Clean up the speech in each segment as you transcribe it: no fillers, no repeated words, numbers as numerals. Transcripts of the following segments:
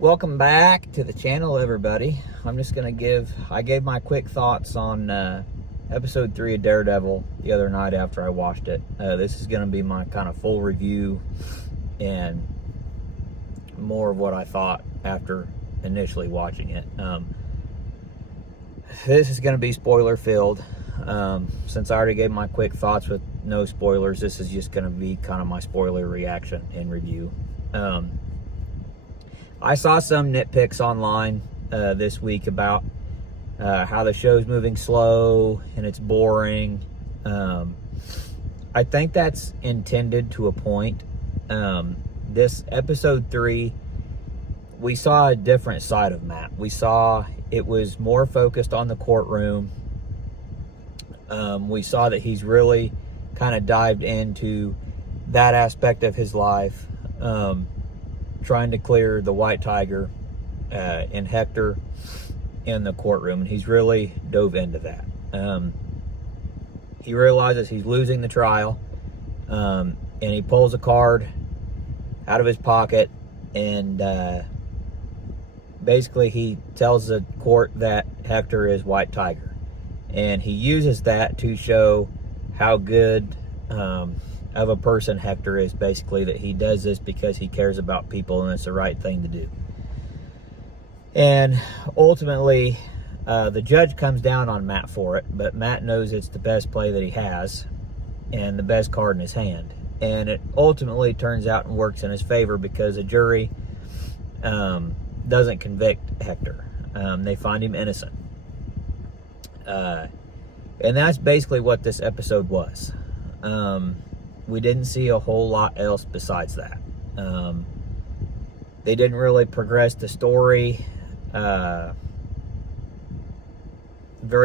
Welcome back to the channel, everybody. I'm just gonna I gave my quick thoughts on episode 3 of Daredevil the other night after I watched it. This is gonna be my kind of full review and more of what I thought after initially watching it. This is gonna be spoiler filled. Since I already gave my quick thoughts with no spoilers, this is just gonna be kind of my spoiler reaction and review. I saw some nitpicks online this week about how the show's moving slow and it's boring. I think that's intended to a point. This episode 3, we saw a different side of Matt. We saw it was more focused on the courtroom. We saw that he's really kind of dived into that aspect of his life. Trying to clear the White Tiger and Hector in the courtroom, and he's really dove into that. He realizes he's losing the trial, and he pulls a card out of his pocket, and basically he tells the court that Hector is White Tiger, and he uses that to show how good of a person Hector is, basically, that he does this because he cares about people and it's the right thing to do. And ultimately, the judge comes down on Matt for it, but Matt knows it's the best play that he has and the best card in his hand. And it ultimately turns out and works in his favor because a jury doesn't convict Hector. They find him innocent. And that's basically what this episode was. We didn't see a whole lot else besides that. They didn't really progress the story very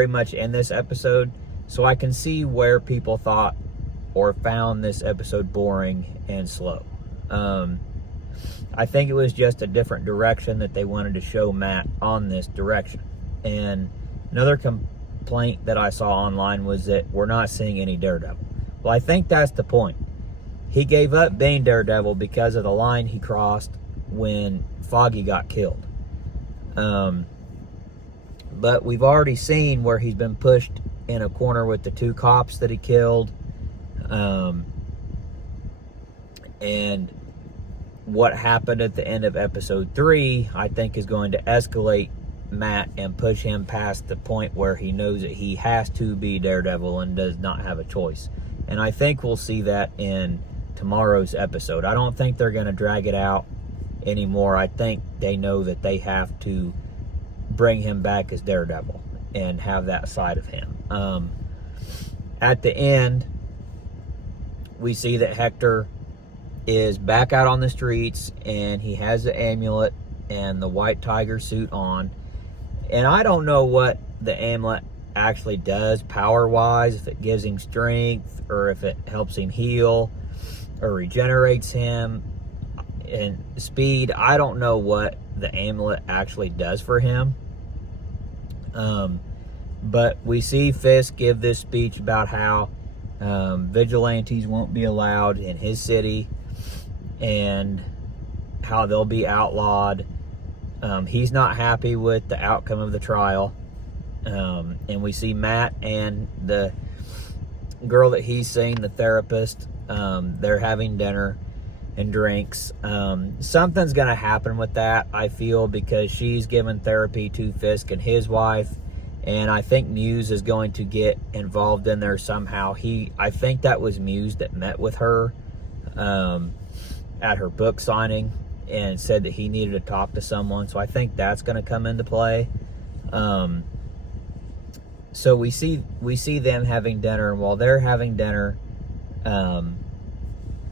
much in this episode, so I can see where people thought or found this episode boring and slow. I think it was just a different direction that they wanted to show Matt on this direction. And another complaint that I saw online was that we're not seeing any Daredevil. Well, I think that's the point. He gave up being Daredevil because of the line he crossed when Foggy got killed. But we've already seen where he's been pushed in a corner with the 2 cops that he killed. And what happened at the end of episode 3, I think, is going to escalate Matt and push him past the point where he knows that he has to be Daredevil and does not have a choice. And I think we'll see that in tomorrow's episode. I don't think they're going to drag it out anymore. I think they know that they have to bring him back as Daredevil and have that side of him. At the end, we see that Hector is back out on the streets and he has the amulet and the White Tiger suit on. And I don't know what the amulet actually does power-wise, if it gives him strength or if it helps him heal or regenerates him and speed. I don't know what the amulet actually does for him. But we see Fisk give this speech about how vigilantes won't be allowed in his city and how they'll be outlawed. He's not happy with the outcome of the trial. And we see Matt and the girl that he's seeing, the therapist, they're having dinner and drinks. Something's going to happen with that, I feel, because she's giving therapy to Fisk and his wife. And I think Muse is going to get involved in there somehow. I think that was Muse that met with her at her book signing and said that he needed to talk to someone. So I think that's going to come into play. So we see them having dinner, and while they're having dinner,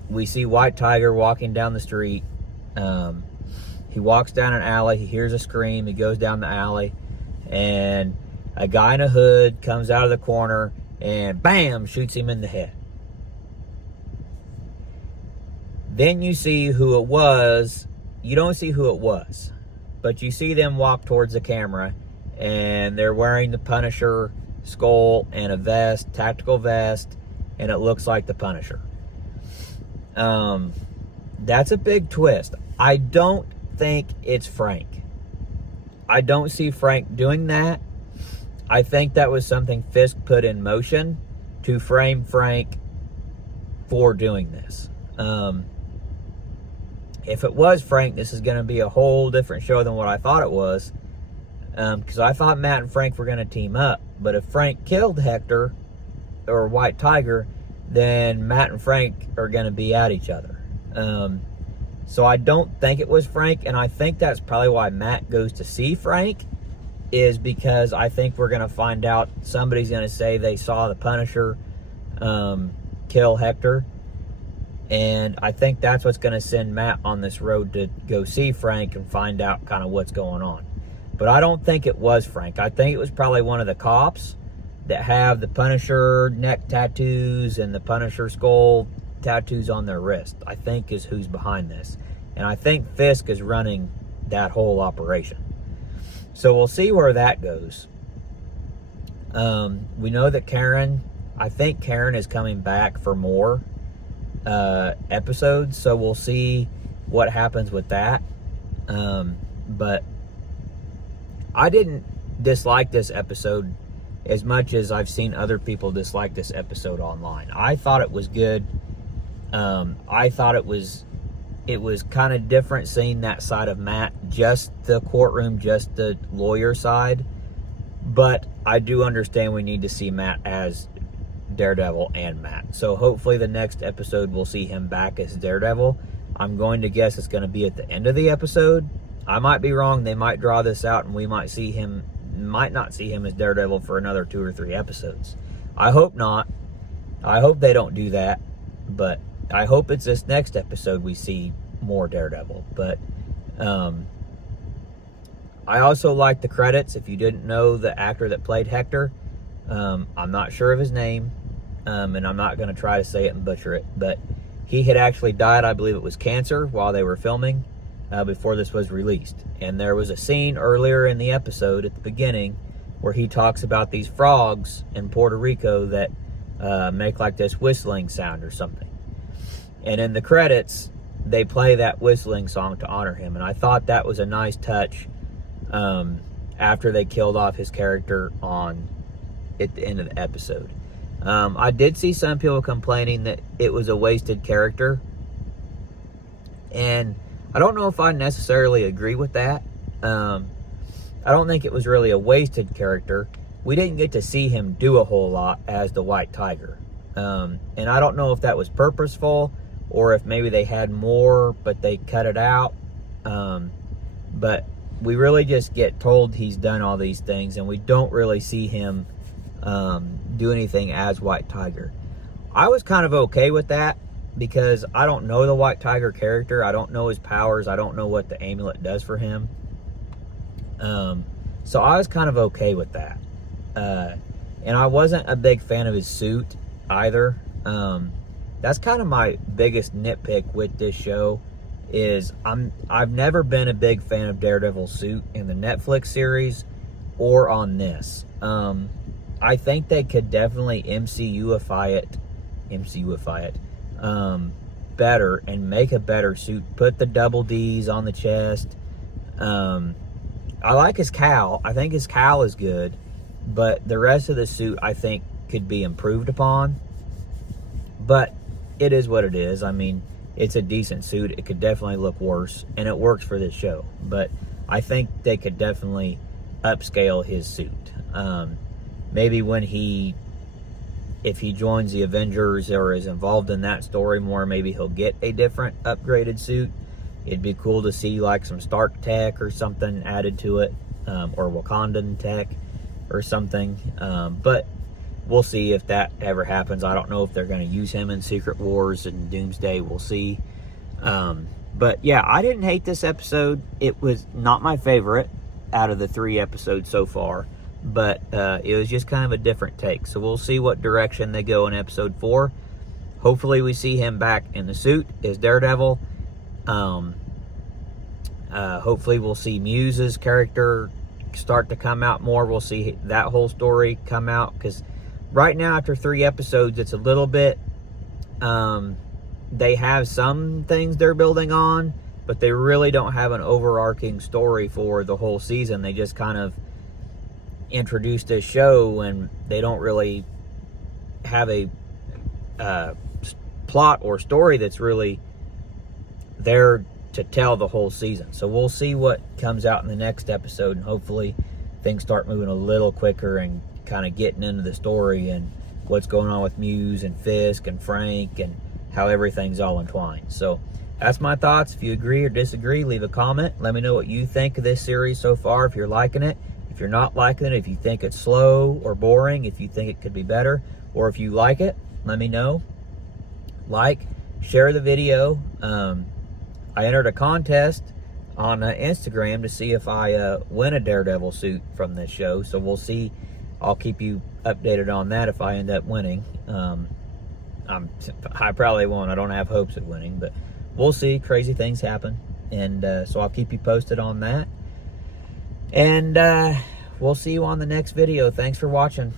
we see White Tiger walking down the street. He walks down an alley. He hears a scream. He goes down the alley, and a guy in a hood comes out of the corner and bam, shoots him in the head. Then you see who it was. You don't see who it was, but you see them walk towards the camera, and they're wearing the Punisher skull and a vest, tactical vest, and it looks like the Punisher. That's a big twist. I don't think it's Frank. I don't see Frank doing that. I think that was something Fisk put in motion to frame Frank for doing this. If it was Frank, this is going to be a whole different show than what I thought it was. Because I thought Matt and Frank were going to team up. But if Frank killed Hector, or White Tiger, then Matt and Frank are going to be at each other. So I don't think it was Frank, and I think that's probably why Matt goes to see Frank, is because I think we're going to find out somebody's going to say they saw the Punisher kill Hector, and I think that's what's going to send Matt on this road to go see Frank and find out kind of what's going on. But I don't think it was Frank. I think it was probably one of the cops that have the Punisher neck tattoos and the Punisher skull tattoos on their wrist, I think is who's behind this. And I think Fisk is running that whole operation. So we'll see where that goes. We know that I think Karen is coming back for more episodes, so we'll see what happens with that. But I didn't dislike this episode as much as I've seen other people dislike this episode online. I thought it was good. I thought it was kind of different seeing that side of Matt, just the courtroom, just the lawyer side. But I do understand we need to see Matt as Daredevil and Matt. So hopefully the next episode we'll see him back as Daredevil. I'm going to guess it's going to be at the end of the episode. I might be wrong. They might draw this out and we might not see him as Daredevil for another 2 or 3 episodes. I hope not. I hope they don't do that. But I hope it's this next episode we see more Daredevil. But I also like the credits. If you didn't know the actor that played Hector, I'm not sure of his name, and I'm not going to try to say it and butcher it, but he had actually died, I believe it was cancer, while they were filming before this was released. And there was a scene earlier in the episode at the beginning where he talks about these frogs in Puerto Rico that make like this whistling sound or something. And in the credits, they play that whistling song to honor him. And I thought that was a nice touch after they killed off his character at the end of the episode. I did see some people complaining that it was a wasted character. And I don't know if I necessarily agree with that. I don't think it was really a wasted character. We didn't get to see him do a whole lot as the White Tiger. And I don't know if that was purposeful or if maybe they had more, but they cut it out. But we really just get told he's done all these things, and we don't really see him do anything as White Tiger. I was kind of okay with that because I don't know the White Tiger character. I don't know his powers. I don't know what the amulet does for him. So I was kind of okay with that. And I wasn't a big fan of his suit either. That's kind of my biggest nitpick with this show is I've never been a big fan of Daredevil's suit in the Netflix series or on this. I think they could definitely MCU-ify it better and make a better suit. Put the double D's on the chest. I like his cowl. I think his cowl is good, but the rest of the suit I think could be improved upon. But it is what it is. I mean, it's a decent suit. It could definitely look worse, and it works for this show. But I think they could definitely upscale his suit. Maybe if he joins the Avengers or is involved in that story more, maybe he'll get a different upgraded suit. It'd be cool to see like some Stark tech or something added to it, or Wakandan tech or something. But we'll see if that ever happens. I don't know if they're going to use him in Secret Wars and Doomsday. We'll see. But yeah, I didn't hate this episode. It was not my favorite out of the 3 episodes so far, but it was just kind of a different take. So we'll see what direction they go in episode 4. Hopefully we see him back in the suit as Daredevil. Hopefully we'll see Muse's character start to come out more. We'll see that whole story come out, because right now after 3 episodes it's a little bit they have some things they're building on, but they really don't have an overarching story for the whole season. They just kind of introduced this show, and they don't really have a plot or story that's really there to tell the whole season. So we'll see what comes out in the next episode, and hopefully things start moving a little quicker and kind of getting into the story and what's going on with Muse and Fisk and Frank and how everything's all entwined. So that's my thoughts. If you agree or disagree, leave a comment. Let me know what you think of this series so far, if you're liking it. If you're not liking it, if you think it's slow or boring, if you think it could be better, or if you like it, let me know. Like, share the video. I entered a contest on Instagram to see if I win a Daredevil suit from this show. So we'll see. I'll keep you updated on that if I end up winning. I probably won't. I don't have hopes of winning, but we'll see. Crazy things happen. And so I'll keep you posted on that. And we'll see you on the next video. Thanks for watching.